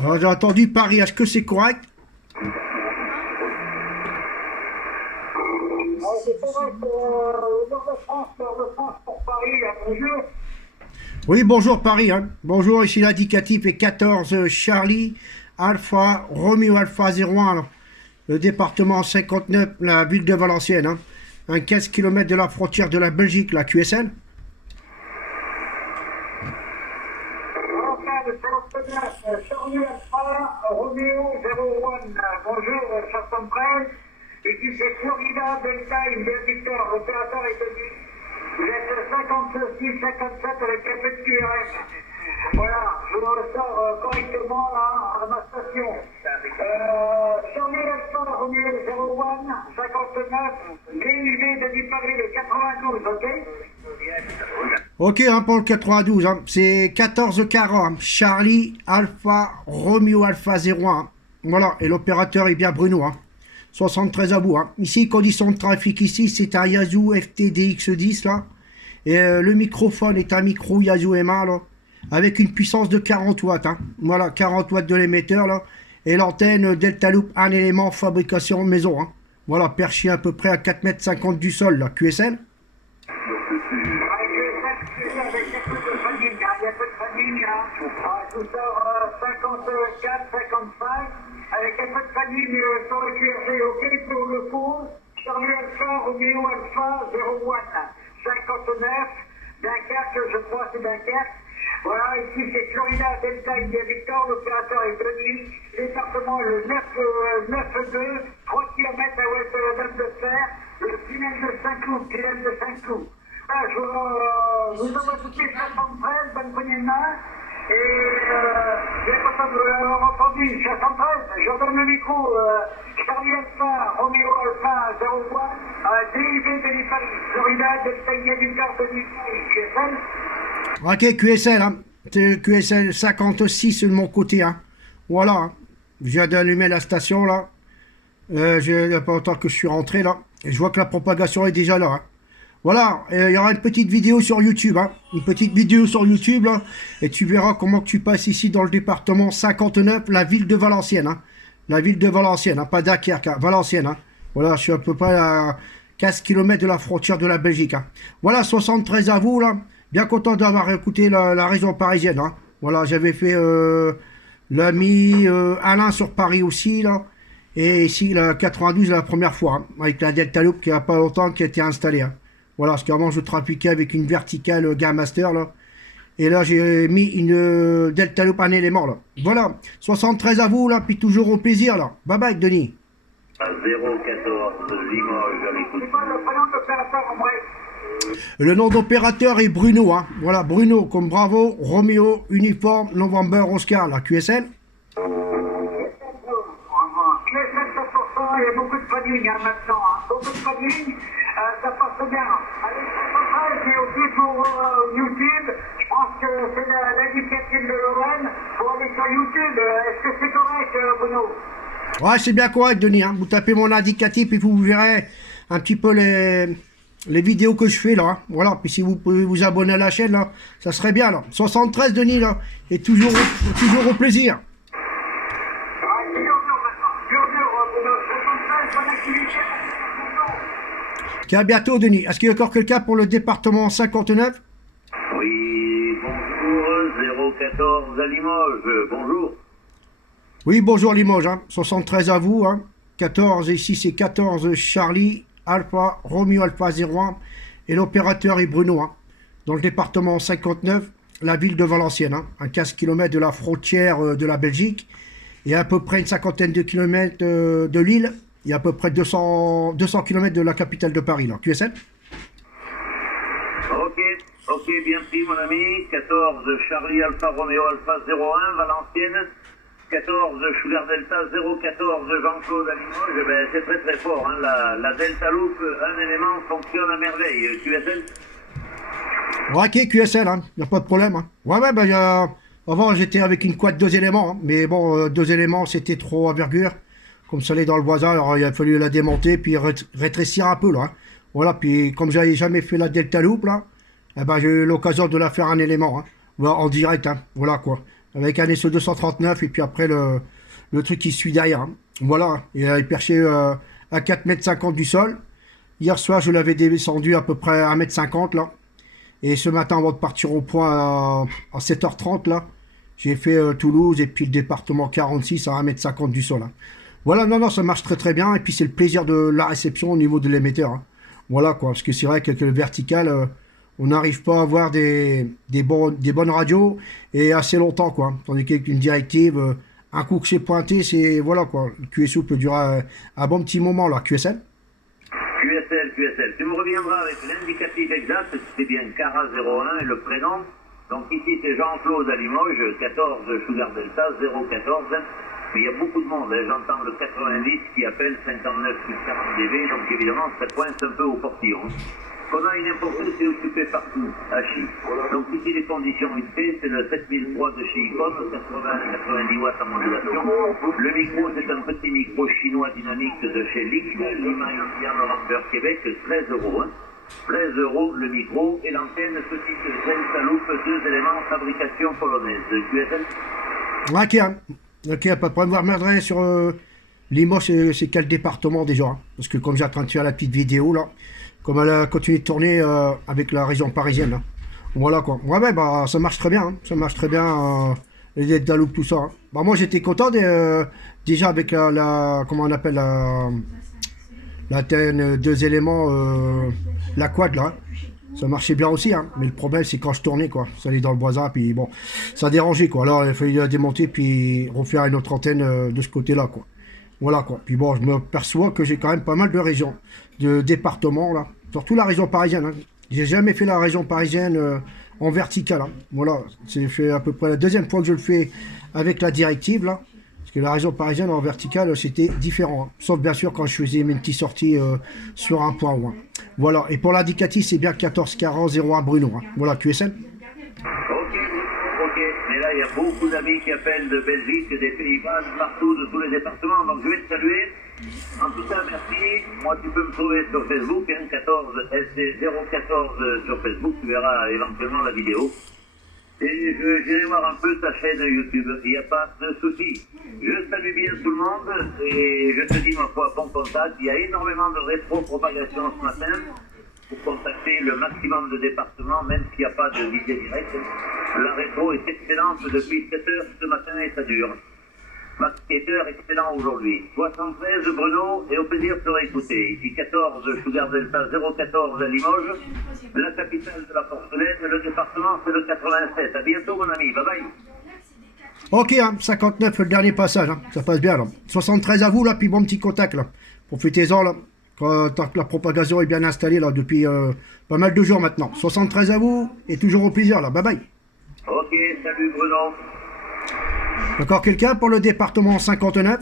Alors, j'ai entendu Paris, est-ce que c'est correct? Oui, bonjour Paris. Hein. Bonjour, ici l'indicatif est 14 Charlie Alpha Romeo Alpha 01. Alors, le département 59, la ville de Valenciennes. Hein. Un 15 km de la frontière de la Belgique, la QSL. Charlie Alpha Romeo 01. Bonjour, 73. Ici c'est Florida Delta India Victor. L'opérateur est tenu. Vous êtes 56, 57 avec un peu de QRM. Voilà, je vous ressors correctement là, à ma station. Charlie Alpha Romeo 01, 59, DUV de Paris, le 92, ok? Ok, hein, pour le 92, hein. C'est 1440, Charlie Alpha Romeo Alpha 01. Voilà, et l'opérateur est bien Bruno. Hein. 73 à vous. Hein. Ici, condition de trafic ici, c'est un Yaesu FTDX10 là. Et le microphone est un micro Yaesu M1 là, avec une puissance de 40 watts. Hein. Voilà, 40 watts de l'émetteur là. Et l'antenne Delta Loop, un élément fabrication maison. Hein. Voilà, perché à peu près à 4,50 m du sol là, QSL. Je vous sors 54, 55, avec un peu de famille sur le QRG, ok, pour le coup, Charlie Alpha, Romeo Alpha, 01, 59, Dunkerque, je crois c'est Dunkerque. Voilà, ici c'est Florida Delta India Victor, l'opérateur est venu, département le 9-2, 3 km à ouest de la Dame de Fer, le tunnel de Saint-Cloud, tunnel de Saint-Cloud. Voilà, je vous envoie tout de suite 73, bonne poignée de main. Et bien content de l'avoir entendu, 73, je redonne le micro, Charlie Alpha, Romeo Alpha 01, DIV de Paris, Florida, Delta India Victor de QSL. Ok, QSL, hein. C'est QSL 56 de mon côté. Hein. Voilà, hein. Je viens d'allumer la station là. Il n'y a pas longtemps que je suis rentré là. Et je vois que la propagation est déjà là. Hein. Voilà, il y aura une petite vidéo sur YouTube, hein, une petite vidéo sur YouTube, là, et tu verras comment tu passes ici dans le département 59, la ville de Valenciennes, hein, la ville de Valenciennes, hein, pas Dunkerque, hein, Valenciennes, hein. Voilà, je suis à peu près à 15 km de la frontière de la Belgique, hein. Voilà, 73 à vous, là, bien content d'avoir écouté la région parisienne, hein. Voilà, j'avais fait l'ami Alain sur Paris aussi, là, et ici, la 92, la première fois, hein, avec la Delta Loop qui n'a pas longtemps qui a été installée, hein. Voilà, parce qu'avant je trafiquais avec une verticale Game Master là. Et là j'ai mis une Delta Loop un élément là. Voilà, 73 à vous là, puis toujours au plaisir là. Bye bye Denis. 014 Limoges à l'écoute. C'est quoi le prénom de l'opérateur en bref? Le nom d'opérateur est Bruno, hein. Voilà, Bruno comme Bravo, Romeo, Uniforme, November, Oscar, la QSL. QSL 100%, il y a beaucoup de planning hein, maintenant, hein. Beaucoup de planning. Ça passe bien. Allez, 73, mais aussi pour YouTube, je pense que c'est l'indicatif de Lorraine pour aller sur YouTube. Est-ce que c'est correct, Bruno? Ouais, c'est bien correct, Denis. Hein. Vous tapez mon indicatif et vous verrez un petit peu les vidéos que je fais là. Hein. Voilà, puis si vous pouvez vous abonner à la chaîne là, ça serait bien là. 73, Denis là, et toujours au plaisir. Ouais, dur maintenant. Dur, Bruno. 73, bonne activité. À bientôt, Denis. Est-ce qu'il y a encore quelqu'un pour le département 59? Oui, bonjour, 014 à Limoges, bonjour. Oui, bonjour Limoges. Hein. 73 à vous. Hein. 14, ici c'est 14 Charlie Alpha Romeo Alpha 01. Et l'opérateur est Bruno. Hein. Dans le département 59, la ville de Valenciennes. Hein. À 15 km de la frontière de la Belgique. Et à peu près une cinquantaine de kilomètres de Lille. Il y a à peu près 200 km de la capitale de Paris, là. QSL? Ok, bien pris, mon ami. 14, Charlie Alpha Romeo Alpha 01, Valenciennes. 14, Sugar Delta 014, Jean-Claude à Limoges. Ben, c'est très très fort, hein. La Delta Loop, un élément fonctionne à merveille. QSL? Ok, QSL, hein. Il n'y a pas de problème. Hein. Ouais, ben, avant j'étais avec une quad 2 éléments. Hein. Mais bon, 2 éléments, c'était trop envergure. Comme ça, elle est dans le voisin, alors il a fallu la démonter, puis rétrécir un peu, là. Hein. Voilà, puis comme j'avais jamais fait la Delta Loop, là, eh ben, j'ai eu l'occasion de la faire un élément. Hein. voilà, en direct, hein, voilà quoi. Avec un SO 239 et puis après le truc qui suit derrière. Hein. Voilà, il est perché à 4,50 m du sol. Hier soir, je l'avais descendu à peu près à 1,50 m là. Et ce matin, avant de partir au point à 7h30 là, j'ai fait Toulouse et puis le département 46 à 1,50 m du sol. Hein. Voilà, non, non, ça marche très très bien. Et puis c'est le plaisir de la réception au niveau de l'émetteur. Hein. Voilà quoi, parce que c'est vrai que le vertical, on n'arrive pas à avoir des bonnes radios et assez longtemps quoi. Tandis qu'avec une directive, un coup que c'est pointé, c'est voilà quoi. Le QSO peut durer un bon petit moment là. QSL. QSL. Tu me reviendras avec l'indicatif exact, c'est bien Cara 01 et le prénom. Donc ici c'est Jean-Claude à Limoges, 14 Sugar Delta 014. Mais il y a beaucoup de monde, hein. J'entends le 90 qui appelle 59 plus 40 dB, donc évidemment ça coince un peu au portillon. On a une importeuse, c'est occupé partout, à Chi. Donc ici les conditions vite fait, c'est le 7003 de chez Icon, 80-90 watts en modulation. Le micro, c'est un petit micro chinois dynamique de chez Lick, Lima Indian November Québec, 13 €. Hein. 13 € le micro et l'antenne petite Delta Loop, 2 éléments fabrication polonaise. QSL. Ok, pas de problème. Vous reviendrez sur Limoges, c'est quel département déjà hein. Parce que comme j'ai en train de faire la petite vidéo là, comme elle a continué de tourner avec la région parisienne. Hein. Voilà quoi. Ouais, bah ça marche très bien. Hein. Ça marche très bien. Les Delta Loop, tout ça. Hein. Bah, moi j'étais content déjà avec comment on appelle l'antenne 2 éléments, la quad là. Hein. Ça marchait bien aussi, hein. Mais le problème c'est quand je tournais quoi, ça allait dans le voisin, puis bon, ça dérangeait quoi. Alors il a fallu la démonter puis refaire une autre antenne de ce côté-là quoi. Voilà quoi. Puis bon, je me perçois que j'ai quand même pas mal de régions, de départements là, surtout la région parisienne. Hein. J'ai jamais fait la région parisienne en vertical. Hein. Voilà, c'est fait à peu près la deuxième fois que je le fais avec la directive là. Parce que la région parisienne en vertical c'était différent. Hein. Sauf bien sûr quand je faisais mes petites sorties sur un point ou un. Voilà, et pour l'indicatif, c'est bien 1440 01 Bruno. Hein. Voilà, QSL. Ok. Mais là, il y a beaucoup d'amis qui appellent de Belgique, des Pays-Bas, partout, de tous les départements. Donc, je vais te saluer. En tout cas, merci. Moi, tu peux me trouver sur Facebook, hein, 14 SC 014 sur Facebook. Tu verras éventuellement la vidéo. Et j'irai voir un peu ta chaîne YouTube, il n'y a pas de souci. Je salue bien tout le monde et je te dis ma foi bon contact. Il y a énormément de rétro-propagation ce matin pour contacter le maximum de départements, même s'il n'y a pas de visée directe. La rétro est excellente depuis 7 heures ce matin et ça dure. Marketeur excellent aujourd'hui. 73 Bruno et au plaisir de te réécouter. Ici 14 Sugar Delta 014 à Limoges, la capitale de la porcelaine, le département c'est le 87. À bientôt mon ami, bye bye. Ok, hein, 59 le dernier passage, hein, ça passe bien là. 73 à vous là, puis bon petit contact là. Profitez-en là, tant que la propagation est bien installée là depuis pas mal de jours maintenant. 73 à vous et toujours au plaisir là, bye bye. Ok, salut Bruno. Encore quelqu'un pour le département 59?